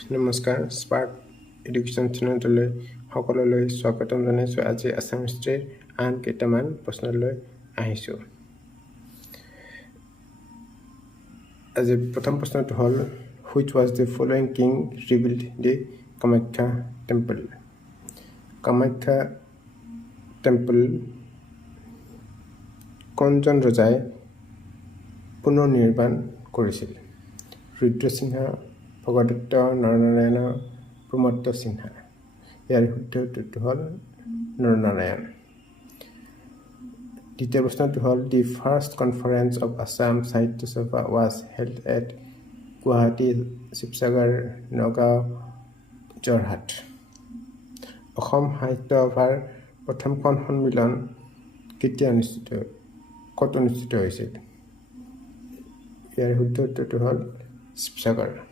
নমস্কাৰ spark education চেনেলটোলৈ সকলোলৈ স্বাগতম জনাইছোঁ আজি আছাম হিষ্ট্ৰীৰ আন কেইটামান প্ৰশ্নলৈ আহিছোঁ আজি প্ৰথম প্ৰশ্নটো হ'ল which was the following king rebuilt the Kamakhya temple Kamakhya temple কোনজন ৰজাই পুনৰ নিৰ্মাণ কৰিছিল? ৰুদ্ৰসিংহা ভগদত্ত নৰনাৰায়ণ প্ৰমত্ত সিনহা। ইয়াৰ শুদ্ধ উত্তৰটো হ'ল নৰনাৰায়ণ। দ্বিতীয় প্ৰশ্নটো হ'ল the first conference of Assam Sahitya Sabha was held at Guwahati Sivasagar Nagaon Jorhat Assam Sahitya সভাৰ প্ৰথমখন সন্মিলন কেতিয়া অনুষ্ঠিত ক'ত অনুষ্ঠিত হৈছিল? ইয়াৰ শুদ্ধ উত্তৰটো হ'ল শিৱসাগৰ।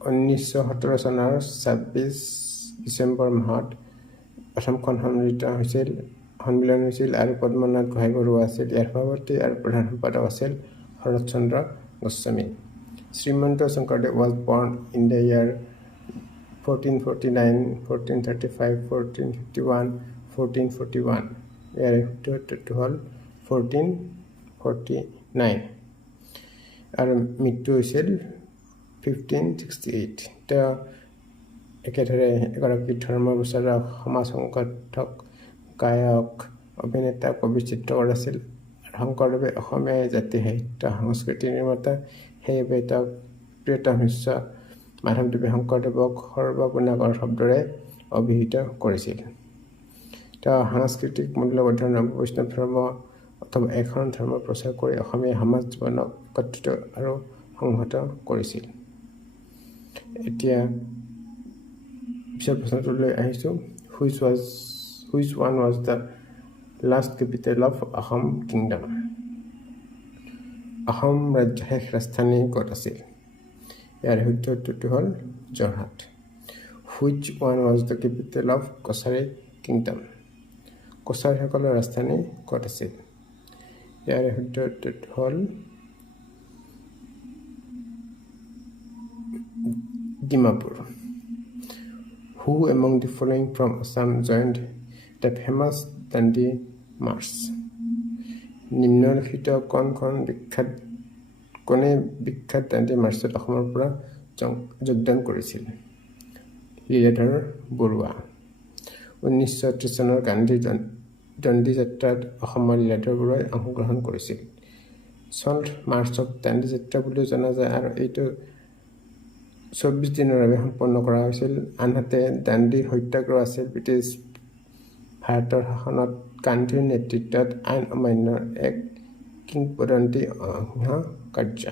ঊনৈছশ সোতৰ চনৰ ছাব্বিছ ডিচেম্বৰ মাহত প্ৰথমখন সন্মিলিত হৈছিল, সন্মিলন হৈছিল আৰু পদ্মনাথ গোহাঁই বৰুৱা আছিল। ইয়াৰ সভাপতি আৰু প্ৰধান সম্পাদক আছিল Sarat Chandra Goswami. Srimanta Sankardev was born in the year fourteen forty nine fourteen thirty five fourteen fifty one fourteen forty one ইয়াৰ উত্তৰটো হ'ল ফ'ৰটিন ফৰ্টি নাইন আৰু মৃত্যু হৈছিল ফিফটিন ছিক্সটি এইট তেওঁ একেদৰে এগৰাকী ধৰ্ম প্ৰচাৰক সমাজ সংগঠক গায়ক অভিনেতা কবি চিত্ৰকৰ আছিল। শংকৰদেৱে অসমীয়া জাতি সাহিত্য সংস্কৃতি নিৰ্মাতা সেইবাবে তেওঁক প্ৰিয়তম শিষ্য মাধৱদেৱে শংকৰদেৱক সৰ্বগুণাকৰ শব্দৰে অভিহিত কৰিছিল। তেওঁ সাংস্কৃতিক মূল্যবোধৰ নৱ বৈষ্ণৱ ধৰ্ম অথবা এখন ধৰ্ম প্ৰচাৰ কৰি অসমীয়া সমাজ জীৱনক একত্ৰিত আৰু সংহত কৰিছিল। এতিয়া পিছৰ প্ৰশ্নটোলৈ আহিছোঁ। Which was which one was the last capital of Assam kingdom Assam ৰাজ্যৰ শেষ ৰাজধানী ক'ত আছিল। ইয়াৰ শুদ্ধ উত্তৰটো হ'ল Jorhat which one was the capital of Kachari kingdom কছাৰীসকলৰ ৰাজধানী ক'ত আছিল। ইয়াৰ শুদ্ধ উত্তৰটো হ'ল Dimapur who among the following from Assam joined the famous Dandi march নিম্নলিখিত কোনখন বিখ্যাত কোনে বিখ্যাত দাণ্ডি মাৰ্চত অসমৰ পৰা যোগদান কৰিছিল লীলাধৰ বৰুৱা ঊনৈছশ ত্ৰিছ চনৰ গান্ধী দণ্ডী যাত্ৰাত অসমৰ লীলাধৰ বৰুৱাই অংশগ্ৰহণ কৰিছিল চন মাৰ্চক দাণ্ডী যাত্ৰা বুলিও জনা যায় আৰু এইটো চৌব্বিছ দিনৰ বাবে সম্পন্ন কৰা হৈছিল। আনহাতে দাণ্ডী সত্যাগ্ৰহ আছিল ব্ৰিটিছ ভাৰতৰ শাসনত গান্ধীৰ নেতৃত্বত আইন অমান্যৰ এক কিংবদন্তী অহিংস কাৰ্য